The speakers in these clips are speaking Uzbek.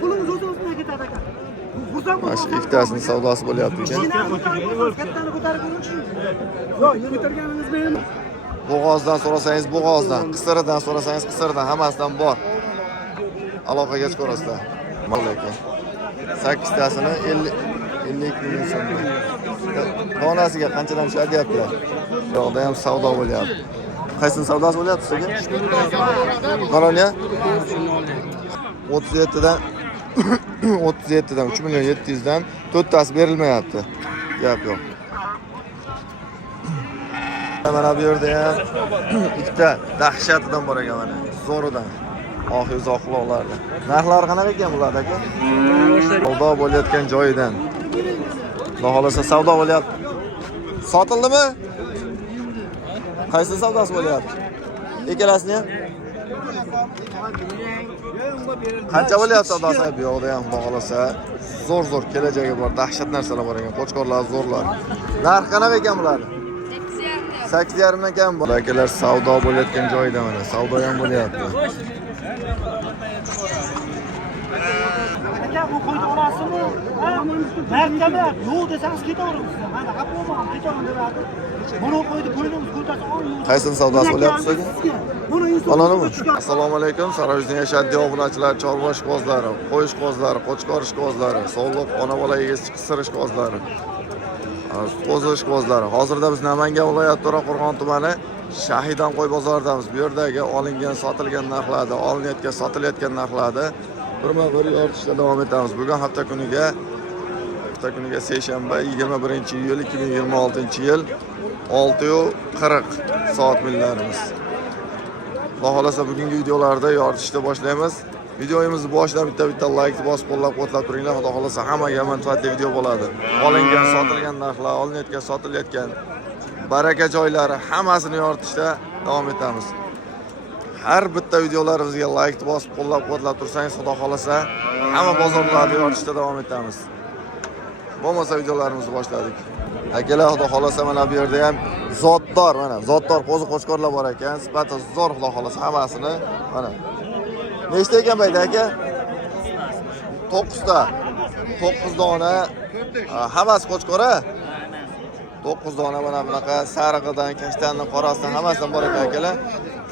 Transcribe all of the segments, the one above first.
Pulimiz o'zimizga ketadi aka. Mana shu ikkitasini savdosi bo'lyapti ekan. Kattani ko'tarib ko'rishing. Yo'q, ko'targaningiz bilan Bo'g'ozdan so'rasangiz bo'g'ozdan, qisiridan so'rasangiz qisiridan, hammasidan bor. Aloqaga chiqarasizlar. Malaka. 8 tasini 52 ming so'm. Donasiga qanchadan tushadi deyaptilar. Yo'qda ham savdo bo'lyapti. Qaysini savdosi bo'lyapti sizga? Qaroniya? 37dan 37dan 3 million 700 dan 4 tasi berilmayapti. Gap yo'q. Mana bu yerda ham ikkita dahshatidan bor ekan mana. Zo'ridan. Oxir uzoqlardan. Narxlari qanaqa ekan bularda aka? Savdo bo'layotgan joyidan. Xudo xolasa savdo bo'lyapti. Sotildimi? Qaysi savdosi bo'lyapti? Ikkalasini ham? Qancha bo'lyapti savdosi? Bu yoqda ham xudo xolasa zo'r kelajagi bor, dahshat narsalar bor ekan. Qo'chqorlar, zo'rlar. Narx qanaqa ekan bular? 8,5 dan kam bor. Akalar savdo bo'layotgan joyda mana, savdo ham bo'lyapti. aka bu qo'yni olasizmi? Markaba yo'q desangiz ketaveramiz. Mana qapolmam ketaman dedi. Buni qo'ydi qo'ynimiz ko'tarsa yo'q. Qaysini savdosi bo'lyapti sizga? Olanimi? Assalomu alaykum. Saroyning yashaddiy obunachilar, chorva ishqibozlari, qo'y ishqibozlari, qo'chqor ishqibozlari, sog'liq ona bola egiz qisir ishqibozlari, qo'zi ishqibozlari. Hozirda biz Namangan viloyati To'raqo'rg'on tumani Shahidan qo'y bozoridamiz. Bu yerdagi olingan, sotilgan narxlarda, olinayotgan, sotilayotgan narxlarda birma-bir yoritishda davom etamiz. Bugun hafta kuniga seshanba 21-iyul 2026-yil 6:40 soat millarimiz. Xudo xolasa bugungi videolarda yoritishda boshlaymiz. Videomizni boshidan bitta like bosib qo'llab-quvvatlab turinglar. Xudo xolasa hammaga manfaatli video bo'ladi. Olingan, sotilgan narxlar, olinayotgan, sotilayotgan baraka joylari hammasini yoritishda davom etamiz. Har bitta videolarimizga like bosib qo'llab-quvvatlab tursangiz, Xudo xolasa hamma bozorlarda yoritishda davom etamiz. Bo'lmasa videolarimizni boshladik. Akalar, Xudo xolasa mana bu yerda ham zotdor, mana zotdor qo'zi qo'chqorlar bor ekan. Sifati zo'r, Xudo xolasa hammasini mana. Nechta ekan bayda aka? 9 ta. 9 dona hammasi qo'chqora. 9 dona mana bunaqa sariqdan, kashtandan, qorasidan hammasidan bor ekan akalar.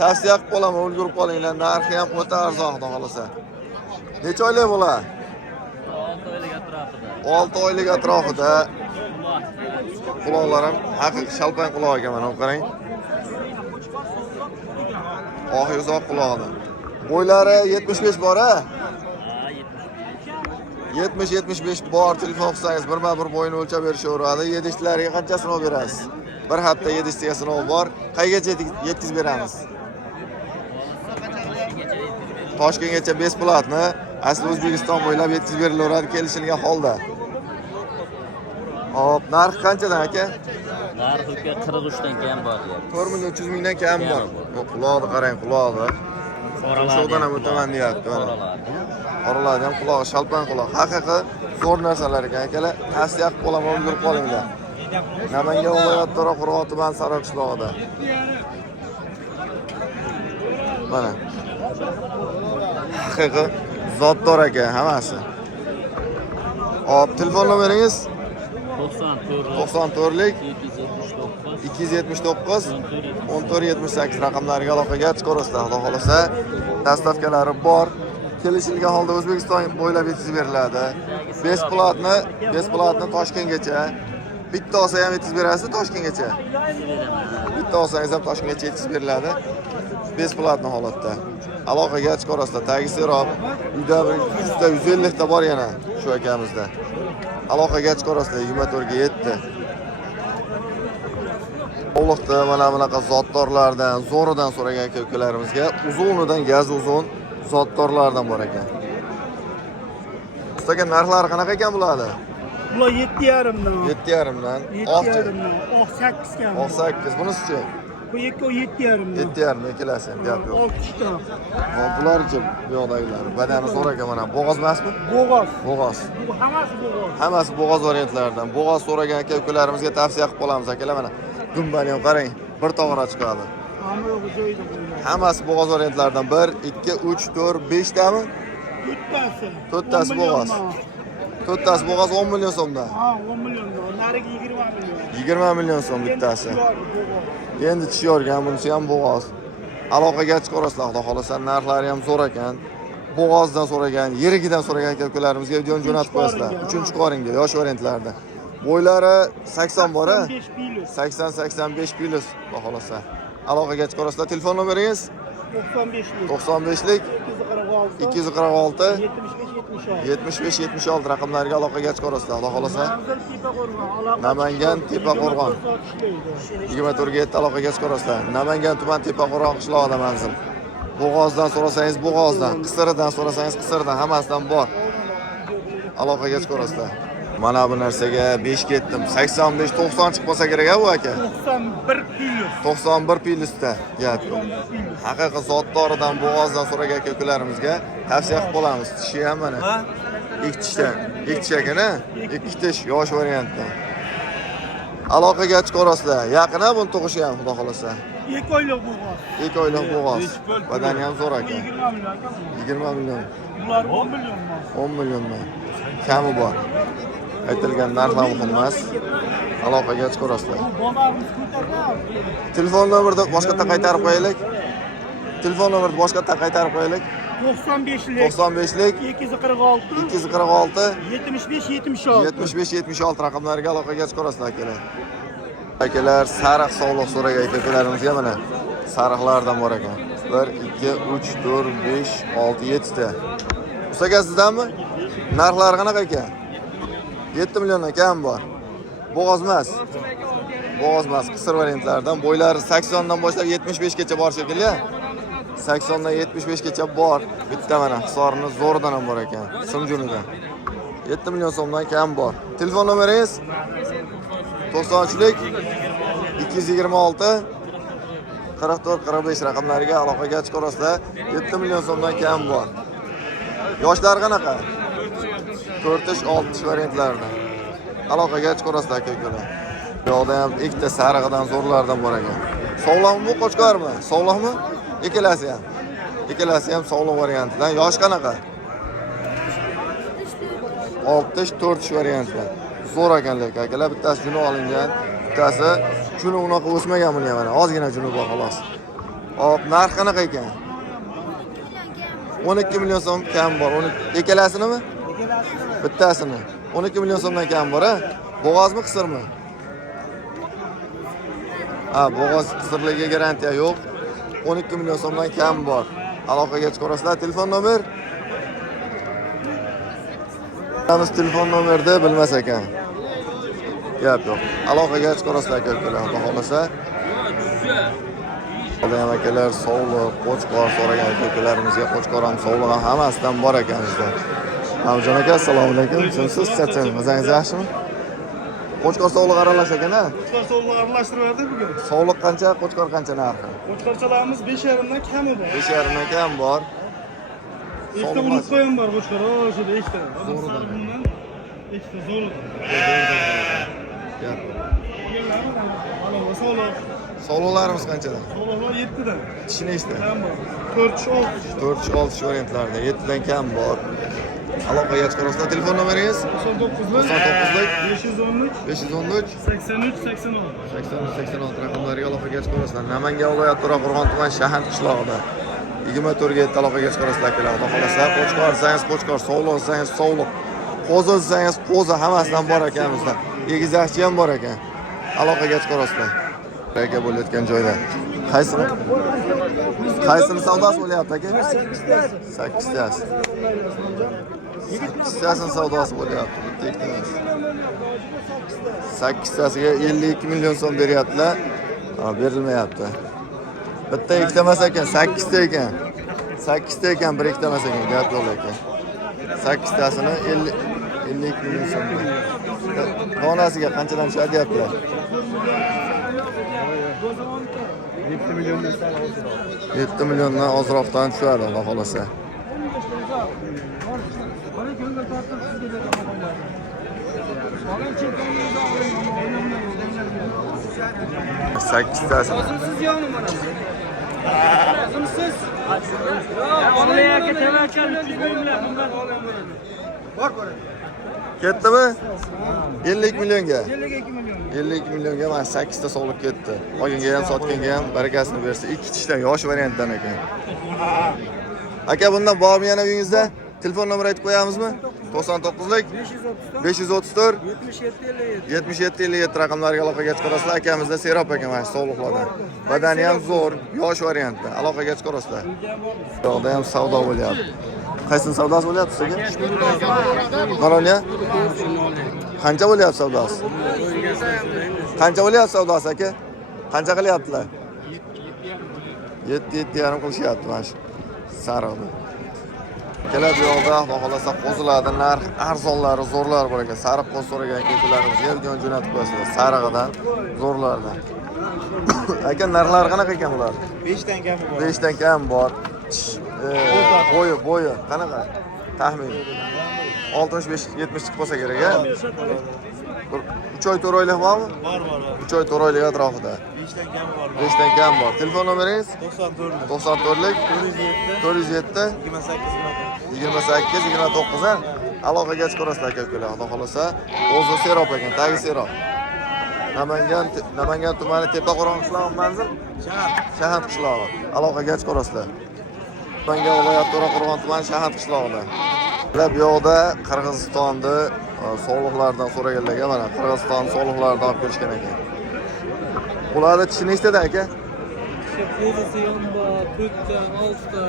Tavsiya qilib qolaman, ulgurib qolinglar. Narxi ham o'ta arzon, Xudo xolasa. Necha oylik bo'lar? 6 oylik atrofida. Quloqlar ham haqiqiy shalpang quloq ekan, mana qarang. Oxir uzoq quloqda. Bo'ylari 75 bor-a? 70-75 bor. Telefon qilsangiz birma-bir bo'yini o'lchab berishaveradi. Yedishtlariga qanchasini olib berasiz? Bir hafta yedishtiga sinov bor. Qaygacha yetkazib beramiz? Toshkentgacha besplatni. Asli O'zbekiston bo'ylab yetkazib berilaveradi kelishilgan holda. Hop, narx qanchadan aka? Narxi 43 dan kam bor. 4,3 mingdan kam bor. Quloqni qarang, quloqni. Sho'dan ham o'taman deyapti. Oralarda ham quloq, shalpang quloq. Haqiqiy zo'r narsalar ekan akalar. Tavsiya qilib qolaman, ulgurib qolinglar. Namangan viloyati To'raqo'rg'on tumani Sariq qishlog'ida. Mana. Haqiqiy zotdor aka hammasi. Hop, telefon nomeringiz? 94lik 279 1478 raqamlariga aloqaga chiqarasizlar. Xudo xolasa dastavkalari bor. Kelishilgan holda O'zbekiston bo'ylab yetkazib beriladi. Besplatni Toshkentgacha. Bitta olsa ham yetkazib berasiz Toshkentgacha. Bitta olsangiz ham Toshkentgacha yetkazib beriladi. Besplatni holatda. Aloqaga chiqarasizlar. Tagi serob. Uyda 150 ta bor yana shu akamizda. Aloqaga chiqarasizlar 24 ga 7. O'liqda mana bunaqa zotdorlardan, zo'ridan so'ragan aka-ukalarimizga uzunidan gaz uzun zotdorlardan bor ekan. Ustaga narxlari qanaqa ekan bularni? Bular 7,5 dan. 7,5 dan. 7,5 dan. 8 kam. 8. Bunisi-chi? Bu 7,5 dan. 7,5 ikkalasi ham gap yo'q. 6 ta. Hop, bular-chi bu yoqdagilar. Badani zo'r ekan mana. Bo'g'oz emasmi? Bo'g'oz. Bo'g'oz. Bu hammasi bo'g'oz. Hammasi bo'g'oz variantlaridan. Bo'g'oz so'ragan aka-ukalarimizga tavsiya qilib qolamiz akalar mana. Dumbani ham qarang, bir tog'ora chiqadi. Hamma yo'q joyida qo'ygan. Hammasi bo'g'oz variantlaridan 1, 2, 3, 4, 5 tami? To'rttasi. To'rttasi 10 million bo'g'oz. man. To'rttasi bo'g'oz 10 million so'mdan. Ha, 10 million man. Narigi 20 million. 20 million so'm bittasi. Endi tish yorgan, bunisi ham bo'g'oz. Aloqaga chiqarasizlar, xudo xolasa narxlari ham zo'r ekan. Bo'g'ozdan so'ragan, yerigidan so'ragan aka-ukalarimizga videoni jo'natib qo'yasizlar. 3-qoringa yosh variantlarda. Bo'ylari 80 bor-a? 80-85 plus, xudo xolasa. Aloqaga chiqarasizlar. Telefon nomeringiz? 95lik 246 75-76 raqamlariga aloqaga chiqarasizlar. Xudo xolasa. Namangan Tepaqo'rg'on 24 aloqaga chiqarasizlar. Namangan tuman Tepaqo'rg'on qishlog'ida manzil. Bo'g'ozdan so'rasangiz bo'g'ozdan, qisiridan so'rasangiz qisiridan, hammasidan bor. Aloqaga chiqarasizlar. Mana bu narsaga 5 ketdim. 85-90 chiqib qolsa kerak bu aka. 91 plyusda gap yo'q. Haqiqiy zotdoridan bo'g'ozdan so'ragan aka-ukalarimizga tavsiya qilib qolamiz. Tishi ham mana. Ikki tishdan. Ikki tish ekan-a? Ikki tish yosh variantda. Aloqaga chiqarasizlar. Yaqin-a buni tug'ishi ham, xudo xolasa. 2 oylik bo'g'oz. 2 oylik bo'g'oz. Badani ham zo'r ekan. 20 million. Bular 10 million man. 10 milliondan kami bor. Aytilgan narxlar muhim emas. Aloqaga chiqarasizlar. Bolarimiz ko'targan. Telefon nomerni boshqatdan qaytarib qo'yaylik. Telefon nomerni boshqatdan qaytarib qo'yaylik. 95lik 95lik 246 246 75-76. 75-76 raqamlariga aloqaga chiqarasizlar akalar. Akalar sariq sog'liq so'ragan aka-ukalarimizga mana sariqlardan bor ekan. 1 2 3 4 5 6 7 ta. Usaga sizdanmi? Narxlari qanaqa ekan? 7 milliondan kam bor. Bo'g'oz emas. Bo'g'oz emas, qisir variantlardan. Bo'ylari 80 dan boshlab 75 gacha bor shekilli. 80 dan 75 gacha bor. Bitta mana hisorini zo'rdan ham bor ekan. Simjunidan. 7 million so'mdan kam bor. Telefon nomeringiz? 93lik 226 44-45 raqamlariga aloqaga chiqarasizlar. 7 million so'mdan kam bor. Yoshlar qanaqa? 4-6 variantlardan. Aloqaga chiqarasizlar aka-ukalar. Yo'qda ham ikkita sarig'idan zo'rlardan bor ekan. Sog'lommi bu qo'chqormi? Sog'lommi? Ikkalasi ham. Ikkalasi ham sog'lom variantdan. Yosh qanaqa? 64 variantdan. Zo'r ekan lekin akalar, bittasi juni olingan, bittasi juni unaqa o'smagan buni ham mana, ozgina juni bor xolos. Hop, narx qanaqa ekan? 12 million so'm kam bor. Ikkalasinimi? Bittasini. 12 million so'mdan kam bor-a? Bo'g'ozmi, qisirmi? Ha, bo'g'oz qisirligiga garantiya yo'q. 12 million so'mdan kam bor. Aloqaga chiqarasizlar. Telefon nomer? Biz telefon nomerni bilmas ekan. Gap yo'q. Aloqaga chiqarasizlar aka-ukalar, xudo xolasa. Odam akalar sog'liq, qo'chqor so'ragan aka-ukalarimizga qo'chqor ham sog'liq ham hammasidan bor ekan bizda. Amjon aka, assalomu alaykum. Siz chatin, o'zingiz yaxshimi? Qo'chqor sog'liq aralash ekan-a? Qo'chqor sog'liq aralashtiradi bugun. Sog'liq qancha, qo'chqor qancha narxi? Qo'chqorchalarimiz 5,5 dan kami bor. 5,5 dan kam bor. Ikkita unutqa ham bor qo'chqor, o'shada ikkita. Zo'ridan. Ikkita zo'ridan. Gap. Sog'liq. Sog'liqlarimiz qanchadan? Sog'liqlar 7 dan. Tishini eshitdi. Kam bor. 4-6 variantlarda 7 dan kam bor. Aloqaga chiqarasizlar. Telefon nomeringiz? 99lik 513 83 86 raqamlariga aloqaga chiqarasizlar. Namangan viloyati To'raqo'rg'on tuman shahar qishlog'ida 24 aloqaga chiqarasizlar akalar. Xudo xolasa, qo'chqor desangiz qo'chqor, sog'liq desangiz sog'liq, qo'zi desangiz qo'zi, hammasidan bor ekanimizda. Egizakchi ham bor ekan. Aloqaga chiqarasizlar. Aka bo'layotgan joyda. Qaysini savdosi bo'lyapti aka? 8tasi. 8tasini savdosi bo'lyapti. Bitta ikkita emas. 8tasiga 52 million so'm beryaptilar. Berilmayapti. Bitta ikkita emas ekan, 8ta ekan. 8ta ekan, bir ikkita emas ekan, gap yo'q ekan. 8tasini 52 million so'm. Donasiga qanchadan tushadi deyaptilar? 7 milliondan ozroqdan tushadi, Xudo xolasa. 8tasi. Siz. Olaya ketevakkal 300 milyon bundan. Bor. Ketdimi? 50 millionga. 52 milyon. 52 millionga mana 8 ta sog'liq ketdi. Olganga ham, sotganga ham barakasini bersa, ikki tishdan yosh variantdan ekan. Aka, bundan bormi yana uyingizda? Telefon nomeri aytib qo'yamizmi? 99lik 534 7757 raqamlarga aloqaga chiqarasizlar. Akamizda Serop aka mana sog'liqlardan. Badani ham zo'r, yosh variantda. Aloqaga chiqarasizlar. Yo'qda ham savdo bo'lyapti. Qaysini savdosi bo'lyapti sizga? Qaroniya? Qancha bo'lyapti savdosi? Qancha bo'lyapti savdosi aka? Qancha qilyaptilar? 7.5 qilishyapti mana shu. Sariqni. Keladi yo'lda, xudo xolasa qo'ziladi, narx arzonlari, zo'rlar bor ekan. Sariq qo'z so'ragan kelgularimiz yelgan jo'natib qo'yasizlar. Sariqdan, zo'rlardan. Aka, narxlari qanaqa ekan bular? 5 dan kami bor. 5 dan kam bor. Bo'yi qanaqa? Taxmin 65-70 chiqib qolsa kerak-a? 3 oy 4 oylik bormi? Bor. 3 oy 4 oylik atrofida. 5 dan kami bor. 5 dan kam bor. Telefon nomeringiz? 94lik 407 28-29 aloqaga chiqarasizlar aka-ukalar. Xudo xolasa, o'zi Serop ekan, tagi Serop. Namangan tumani Tepaqo'rg'on qishlog'i manzil? Shahar qishlog'i. Aloqaga chiqarasizlar. Namangan viloyati To'raqo'rg'on tumani Shahar qishlog'ida. Bu yoqda Qirg'izistonni sog'liqlardan so'raganlarga mana Qirg'iziston sog'liqlaridan olib kelishgan ekan. Ularni tishi nechtada aka? Qo'zisi yonba, 4ta, 6ta,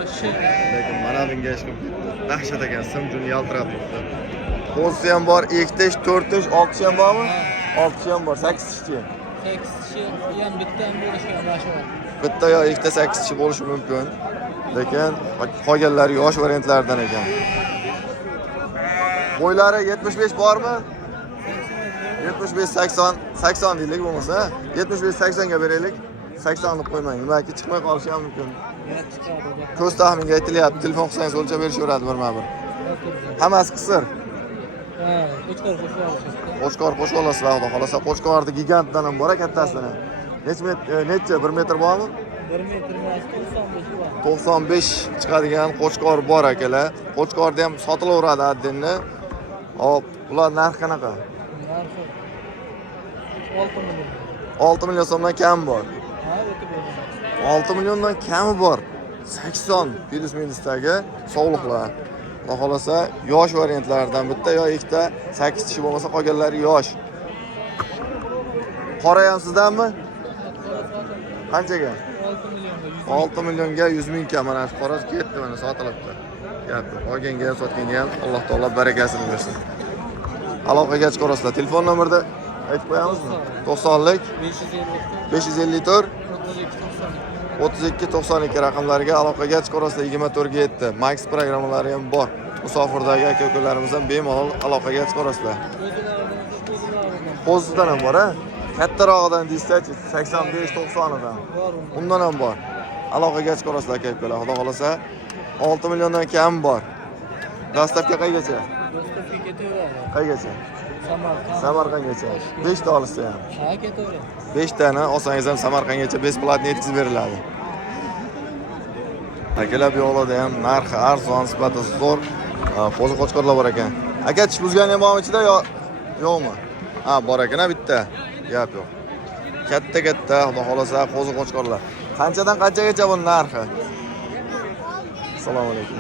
Lekin mana bunga ish qilib ketdi. Dahshat ekan, simjuni yaltirab turibdi. Qo'zisi ham bor, 2 tish, 4 tish, 6 tish ham bormi? 6 tish ham bor, 8 tishchi. 8 kishi ham bitta ham bo'lishi ham yaxshi bor. Bitta yo ikkita 8 tishi bo'lishi mumkin. Lekin qolganlari yosh variantlardan ekan. Bo'ylari 75 bormi? 75-80 deylik bo'lmasa, 75-80 ga beraylik. 80 deb qo'ymang. Nimaki chiqmay qolishi ham mumkin. Ko'z taxminga aytilyapti. Telefon qilsangiz o'lchab berishaveradi birma-bir. Hammasi qisir. Qo'chqor qo'shib olasizlar, xudo xolasa. Qo'chqorni gigantdan ham bor, kattasidan ham. Necha 1 metr bormi? 1 metr emas, 95 bor. 95 chiqadigan qo'chqor bor akalar. Qo'chqorda ham sotilaveradi addenni. Hop, ular narx qanaqa? Narxi 6 million. 6 million so'mdan kam bor. Ha, o'tib bo'ladi. 6 milliondan kami bor. 80 plus minusdagi sog'liqlar. Xudo xolasa, yosh variantlardan bitta yo ikkita 8 kishi bo'lmasa qolganlari yosh. Qora ham sizdanmi? Qanchaga? 6 millionga 6 millionga 100 100 ming kam. Mana shu qora ketdi, mana sotilibdi. Gap, olganga ham sotganga ham Alloh taolo barakasini bersin. Aloqaga chiqarasizlar. Telefon nomerda aytib qo'yamizmi? 90lik 554 3292 raqamlariga aloqaga chiqarasizlar. 24 ga yetdi. Max programmalari ham bor. Musofirdagi aka-ukalarimiz ham bemalol aloqaga chiqarasizlar. Qo'zidan ham bor, ha? Kattarog'idan deysiz-chi, 85-90 dan. Undan ham bor. Aloqaga chiqarasizlar aka-ukalar. Xudo xolasa 6 milliondan kam bor. Dastavka qaygacha? Do'stga ketaveradi. Qaygacha? Samarqandgacha. 5 ta olsa ham. Ha, ketaveradi. 5 tani olsangiz ham Samarqandgacha besplatni yetkazib beriladi. Akalar bu yo'lda ham narxi arzon, sifati zo'r, qo'zi qo'chqorlar bor ekan. Aka, tish buzgani ham bormi ichida yo'qmi? Ha, bor ekan, bitta. Gap yo'q. Katta, xudo xolasa qo'zi qo'chqorlar. Qanchadan qanchagacha bu narxi? Assalomu alaykum.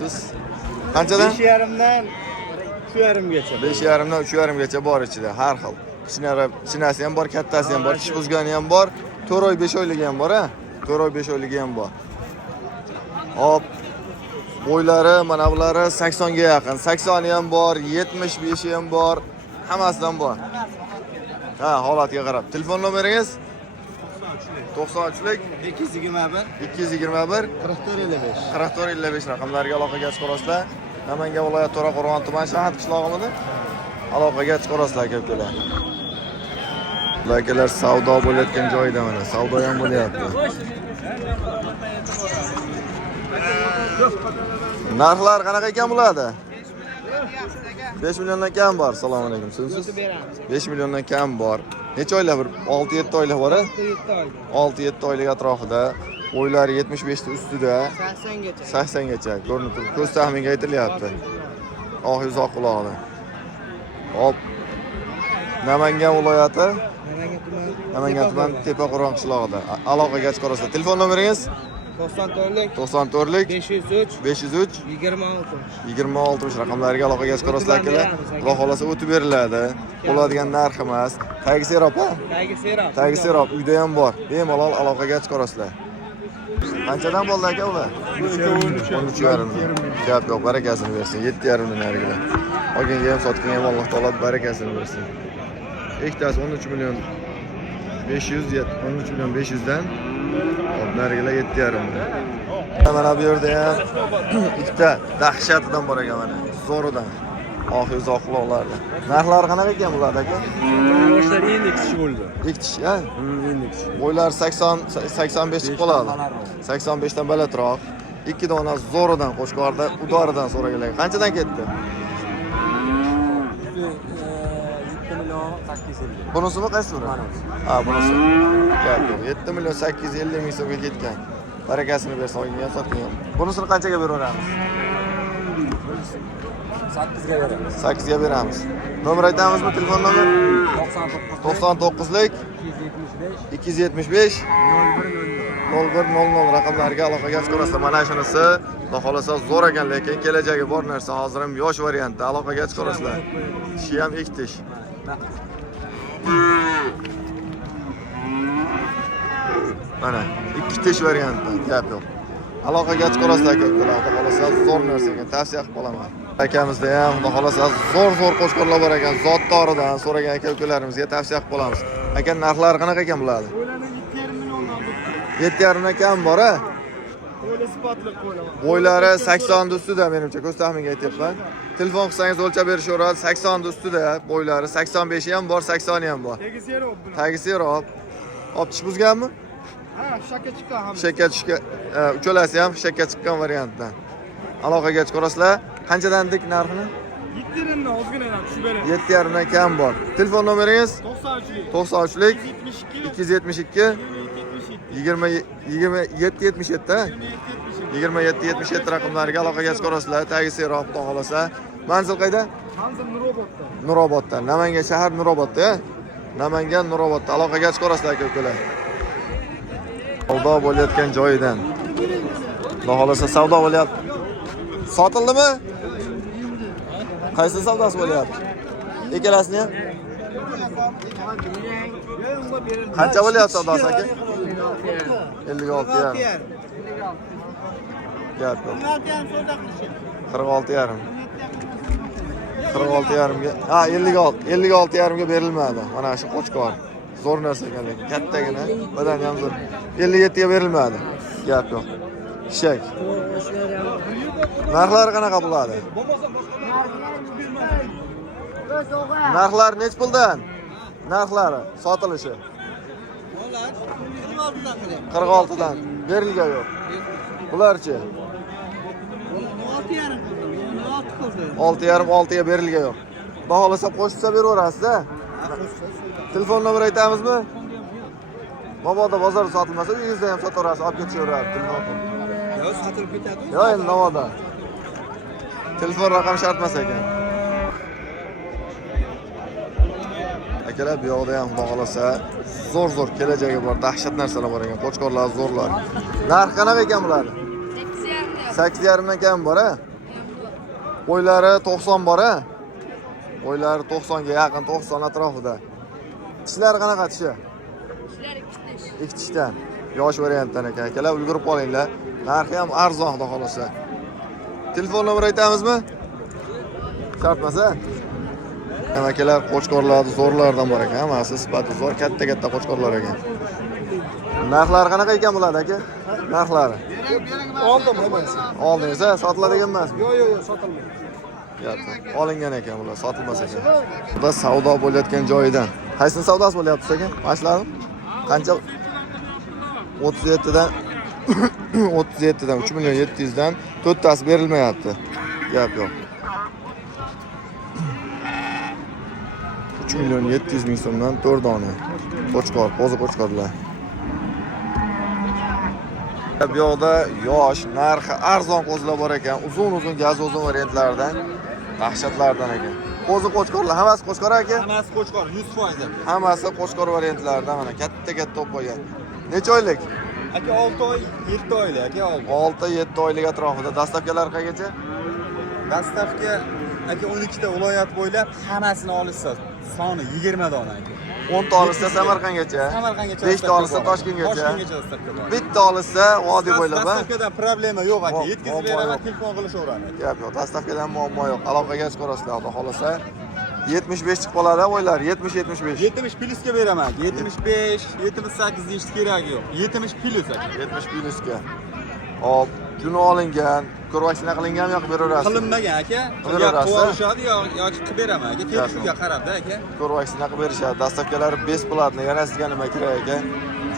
Siz qanchadan? 5,5 dan 3,5 gacha. 5,5 dan 3,5 gacha bor ichida, har xil. Kichkinasi ham bor, kattasi ham bor, tish buzgani ham bor, 4 oy 5 oyligi ham bor, ha? 4 oy 5 oyligi ham bor. Hop. Bo'ylari mana bulari 80 ga yaqin. 80 ham bor, 75 ham bor, hammasidan bor. Ha, holatiga qarab. Telefon nomeringiz? 93lik 221 221 4455 raqamlariga aloqaga chiqarasizlar. Namangan viloyati To'raqo'rg'on tumani Shahar qishlog'ida aloqaga chiqarasizlar aka-ukalar. Akalar savdo bo'layotgan joyda mana savdo ham bo'lyapti. Narxlar qanaqa ekan bo'ladi? 5 milliondan kam bor. Assalomu alaykum. Siz 5 milliondan kam bor. Necha oylik bir 6-7 oylik bor-a? 6-7 oylik atrofida Bo'ylari 75 ta ustida. 80 gacha. 80 gacha ko'rinib turibdi. Ko'z taxminiga aytilyapti. Oq yuzoq quloqli. Hop. Namangan viloyati, Namangan tuman Tepaqo'rg'on qishlog'ida. Aloqaga chiqarasiz. Telefon nomeringiz? 94lik 503 20 raqamlariga aloqaga chiqarasiz akalar. Xudo xolasa o'tib beriladi. Bo'ladigan narx emas. Tagi serob, ha? Tagi serob uyda ham bor. Bemalol aloqaga chiqarasizlar. Qanchadan bo'ldi aka ular? 13,5. Gap yo'q, barakasini bersin. 7,5 dan narigilar. Olganga ham sotganga ham Alloh taolo barakasini bersin. Ikkitasi 13 million 500, 13 million 500 dan narigilar 7,5. Mana bu yerda ham ikkita dahshatidan bor ekan mana. Zo'ridan. Oxir uzoq quloqlarda. Narxlari qanaqa ekan bular aka? Boshlari endi kichik bo'ldi. Ikkitish, ha? Endi kichik. Bo'ylari 85 chiqib qoladi. 85 dan balandroq. Ikki dona zo'ridan qo'shqorda udoridan so'raganlar. Qanchadan ketdi? 7 million 850. Bunisimi qaysi sura? Ha, bunisi. Gap yo'q. 7 million 850 ming so'mga ketgan. Barakasini bersin, olgan sotgan. Bunisini qanchaga beraveramiz? 8 ga beramiz. 8 ga beramiz. Nomer aytamizmi? Telefon nomer? 99lik 275 0100 raqamlariga aloqaga chiqarasiz. Mana shunisi, xudo xolasa zo'r ekan, lekin kelajagi bor narsa. Hozir ham yosh variantda aloqaga chiqarasizlar. Tishi ham ikkitish. Mana ikki tish variantda gap yo'q. Aloqaga chiqarasizlar aka, xudo xolasa zo'r narsa ekan, tavsiya qilib qolaman. Akamizda ham xudo xolasa zo'r qo'shqorlar bor ekan, zotdoridan so'ragan aka-ukalarimizga tavsiya qilib qolamiz. Aka, narxlari qanaqa ekan bularni? 7,5 milliondan. 7,5 dan kam bor-a? Bo'yli sifatli qo'ylaman. Bo'ylari 80 dan ustida menimcha, ko'z taxminiga aytyapman. Telefon qilsangiz o'lchab berishaveradi. 80 dan ustida bo'ylari, 85 ham bor, 80 ham bor. Tegi serob bular. Tagi serob. Hop, tish buzganmi? Ha, shakka chiqqan ham. Shakka tushgan, uchalasi ham shakka chiqqan variantdan. Aloqaga chiqarasizlar. Qanchadan dik narxini? 7,5 dan ozgina tushib beradi. 7,5 dan kam bor. Telefon nomeringiz? 93lik 272 2777 ha? 2777 raqamlariga aloqaga chiqarasizlar. Tagi serob, xudo xolasa. Manzil qayda? Manzil Nurobodda. Nurobodda. Namangan shahar Nurobodda, Namangan Nurobodda aloqaga chiqarasizlar aka-ukalar. Savdo bo'layotgan joyidan. Xudo xolasa savdo bo'lyapti. Sotildimi? Qaysi savdosi bo'lyapti? Ikkalasini ham? Qancha bo'lyapti savdosi aka? 56 yarim. Gap yo'q. 46 yarim. 46 yarimga. Ha, 56 yarimga berilmadi. Mana shu qo'chqor. Zo'r narsa ekan, lekin kattagina, badani ham zo'r. 57 ga berilmadi. Gap yo'q. Shak. Narxlari qanaqa bo'ladi? Narxlar nech puldan? Narxlari sotilishi 46 dan. Berilgan yo'q. Bularchi? 6,5 ga berilgan yo'q. Xudo xolasa qo'shsa beraverasiz-a? Telefon nomer aytamizmi? Mabodo bozor sotilmasa, uyingizda ham sotaverasiz, olib ketishaveradi telefon. Yo, sotilib ketadi. Yo, endi navoda. Telefon raqam shart emas ekan. Akalar, bu yoqda ham xudo xolasa zo'r kelajagi bor, dahshat narsalar bor ekan. Qo'chqorlar zo'rlar. Narx qanaqa ekan bular? 8,5 dan kam bor-a? Bo'ylari 90 bor-a? Bo'ylari 90 ga yaqin, 90 atrofida. Tishlari qanaqa tishi? Tishlari ikki tishdan. Yosh variantdan ekan. Akalar, ulgurib qolinglar. Narxi ham arzon, xudo xolasa. Telefon nomer aytamizmi? Shart emas-a? Akalar, qo'chqorlar zo'rlardan bor ekan. Hammasi sifati zo'r, katta qo'chqorlar ekan. Narxlari qanaqa ekan bular aka? Narxlari. Oldim hammasi. Oldingiz-a, sotiladigan emasmi? Yo'q, sotilmaydi. Olingan ekan bular, sotilmas ekan. Burada savdo bo'layotgan joyidan. Qaysi savdosi bo'lyapti aka? Mashlarmi? Qancha? 37 dan 37 dan 3 million 700 dan 4 tasi berilmayapti. Gap yo'q. 3 million 700 ming so'mdan 4 dona qo'chqor, qo'zi qo'chqorlar. Bu yoqda yosh, narxi arzon qo'zilar bor ekan. Uzun gazoz variantlardan, dahshatlardan ekan. Qo'zi qo'chqorlar, hammasi qo'chqor aka? Hammasi qo'chqor, 100%. Hammasi qo'chqor variantlardan mana katta olib qo'ygan. Necha oylik? Aka 6 oy, 7 oylik aka oldi. 6-7 oylik atrofida. Dastavkalar qayergacha? Dastavka aka 12 ta viloyat bo'ylab hammasini olishsa soni 20 dona aka. 10 ta olsa Samarqandgacha. Samarqandgacha. 5 ta olsa Toshkentgacha. Toshkentgacha dastavka bor. Bitta olsa vodiy bo'ylab, ha? Dastavkadan problema yo'q aka. Yetkazib muammo beraman, yo'q. telefon qilishaveramiz. Gap yo'q. Dastavkadan muammo yo'q. Aloqaga chiqarasizlar, xudo xolasa. 75 chiqib qoladi o'ylar. 70-75. 70 plyusga beraman. 75, 78 deyishni keragi yo'q. 70 plyus aka. 70 plyusga. Hop, kuni olingan, ko'rvaksina qilingan yo'q beraverasiz. Qilinmagan aka. Qilaverasiz. Qilib olishadi yoki qilib beraman aka. Kelishuvga qarabda aka. Ko'rvaksina qilib berishadi. Dastavkalari besplatni. Yana sizga nima kerak ekan?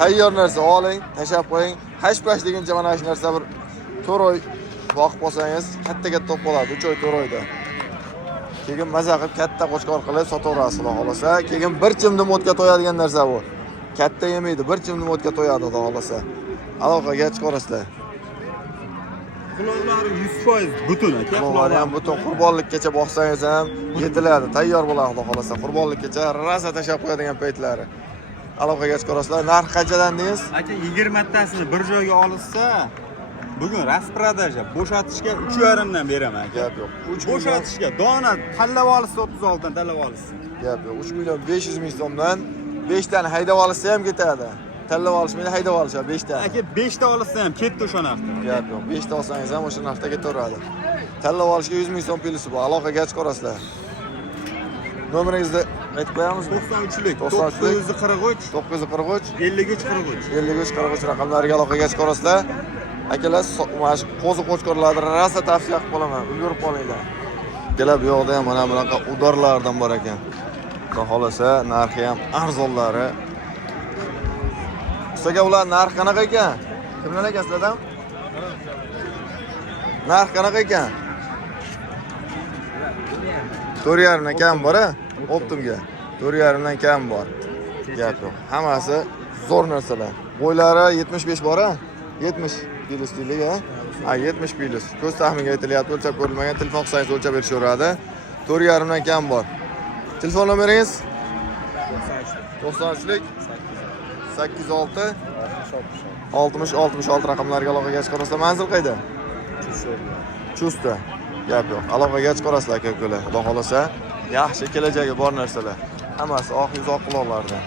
Tayyor narsa oling, tashab qo'ying. Hash-pash deguncha mana shu narsa bir 4 oy vaqt qolsangiz, katta top bo'ladi, 3 oy 4 oyda. Keyin maza qilib katta qo'chqor qilib sotaverasiz, xudo xolasa. Keyin bir chimdim o'tga to'yadigan narsa bu. Katta yemaydi, bir chimdim o'tga to'yadi, xudo xolasa. Aloqaga chiqarasizlar. Quloqlari 100% butun aka. Quloqlari ham butun, qurbonlikkacha boqsangiz ham yetiladi, tayyor bo'ladi, xudo xolasa. Qurbonlikkacha rasa tashab qo'yadigan paytlari. Aloqaga chiqarasizlar. Narx qanchadan deysiz? Aka 20 tasini bir joyga olishsa, bugun rasprodaja bo'shatishga 3,5 dan beraman aka. Gap yo'q. 3 Bo'shatishga dona tanlab olishsa 36 dan tanlab olishsa. Gap yo'q. 3 million 500 ming so'mdan 5 tani haydab olsa ham ketadi. Tanlab olishmaydi, haydab olishadi 5 tani. Aka 5 ta olishsa ham ketdi o'sha narxda. Gap yo'q. 5 ta olsangiz ham o'sha narxda ketaveradi. Tanlab olishga 100 ming so'm plyusi bor. Aloqaga chiqarasizlar. Nomeringizni aytib qo'yamizmi? 93lik 93lik 943 943 53 43. 53 raqamlariga aloqaga chiqarasizlar. Akalar, mana shu qo'zi qo'chqorlarni rasa tavsiya qilib qolaman. Ulgurib qolinglar. Akalar, bu yoqda ham mana bunaqa udorlardan bor ekan. Xudo xolasa, narxi ham arzonlari. Ustoga ular narx qanaqa ekan? Kimlar ekan sizlardan? Narx qanaqa ekan? 4,5 dan kam bor-a? Optimga. 4,5 dan kam bor. Gap yo'q. Hammasi zo'r narsalar. Bo'ylari 75 bor-a? 70 plyus deylik, ha? 70 plyus. Ko'z taxminiga aytilyapti, o'lchab ko'rilmagan. Telefon qilsangiz o'lchab berishaveradi. 4,5 dan kam bor. Telefon nomeringiz? 93lik 86 60 raqamlariga aloqaga chiqarasizlar. Manzil qayda? Chusta. Gap yo'q. Aloqaga chiqarasizlar aka-ukalar. Xudo xolasa, yaxshi kelajagi bor narsalar. Hammasi oq yuz oq quloqlardan.